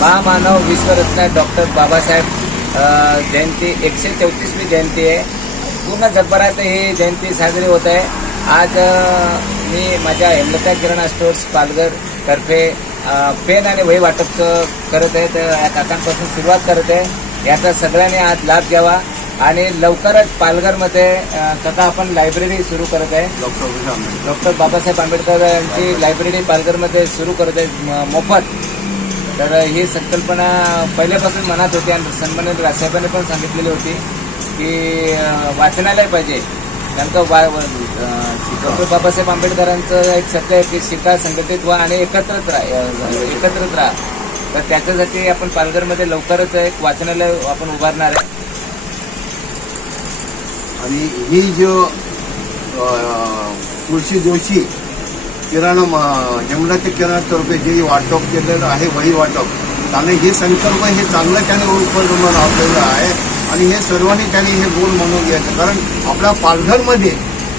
महामानव विश्वरत्न डॉक्टर बाबासाहेब जयंती एकशे चौतीसवी जयंती आहे. पूर्ण जगभरात ही जयंती साजरी होत आहे. आज मी माझ्या हेमलता किराणा स्टोर्स पालघर तर्फे पेन आणि वही वाटप करत आहे. तर या काकांपासून सुरुवात करत आहे. याचा सगळ्यांनी आज लाभ घ्यावा आणि लवकरच पालघरमध्ये काका आपण लायब्ररी सुरू करत आहे. डॉक्टर डॉक्टर बाबासाहेब आंबेडकर यांची लायब्ररी पालघरमध्ये सुरू करत आहे. मोफत. तर ही संकल्पना पहिल्यापासून मनात होती आणि सन्मानित राजसाहेबांनी पण सांगितलेली होती की वाचनालय पाहिजे. कारण का वा डॉक्टर बाबासाहेब आंबेडकरांचं एक सत्य आहे की शिका संघटित व्हा आणि एकत्रच राहा एकत्रच राहा. तर त्याच्यासाठी आपण पालघरमध्ये लवकरच एक वाचनालय आपण उभारणार आहे. आणि ही जो तुळशी जोशी किराणा म- हेमलता किराणा जे वाटप केलेलं आहे वही वाटप त्याने ही संकल्प हे चांगलं त्याने उपक्रम राबलेलं आहे. आणि हे सर्वांनी त्यांनी हे गोल म्हणून घ्यायचं. कारण आपल्या पालघरमध्ये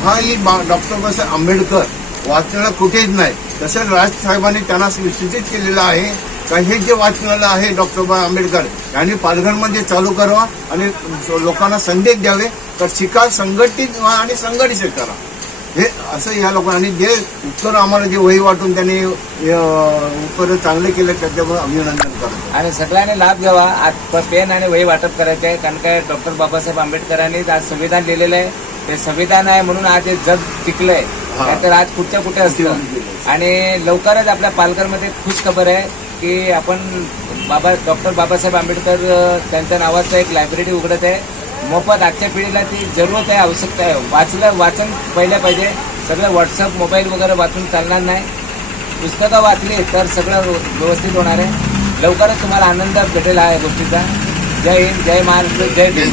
हा ही बा- डॉक्टर बाबासाहेब आंबेडकर वाचनालय कुठेच नाही. तसंच राजसाहेबांनी त्यांना सूचित केलेलं आहे का हे जे वाचनालय आहे डॉक्टर बाबा आंबेडकर यांनी पालघरमध्ये चालू करावा आणि लोकांना संदेश द्यावे. तर शिकार संघटित व्हा आणि संघटित करा. हे असं या लोकांनी आणि जे उत्तर आम्हाला जे वही वाटून त्यांनी उत्तर चांगले केले त्याच्यामुळे अभिनंदन करतो. आणि सगळ्यांनी लाभ घ्यावा. आज पेन आणि वही वाटप करायचे आहे. कारण काय डॉक्टर बाबासाहेब आंबेडकरांनी आज संविधान लिहिलेलं आहे. ते संविधान आहे म्हणून आज हे जग टिकलंय. तर आज कुठच्या कुठे असतं. आणि लवकरच आपल्या पालघरमध्ये खुश खबर आहे की आपण बाबा डॉक्टर बाबासाहेब आंबेडकर त्यांच्या नावाचं एक लायब्ररी उघडत आहे. मोफत आजच्या पिढीला ती जरूरत आहे आवश्यकता आहे. वाचलं वाचन पहिलं पाहिजे. सगळं व्हॉट्सअप मोबाईल वगैरे वाचून चालणार नाही. पुस्तकं वाचली तर सगळं व्यवस्थित होणार आहे. लवकरच तुम्हाला आनंद भेटेल हा गोष्टीचा. जय हिंद जय महाराष्ट्र जय भीम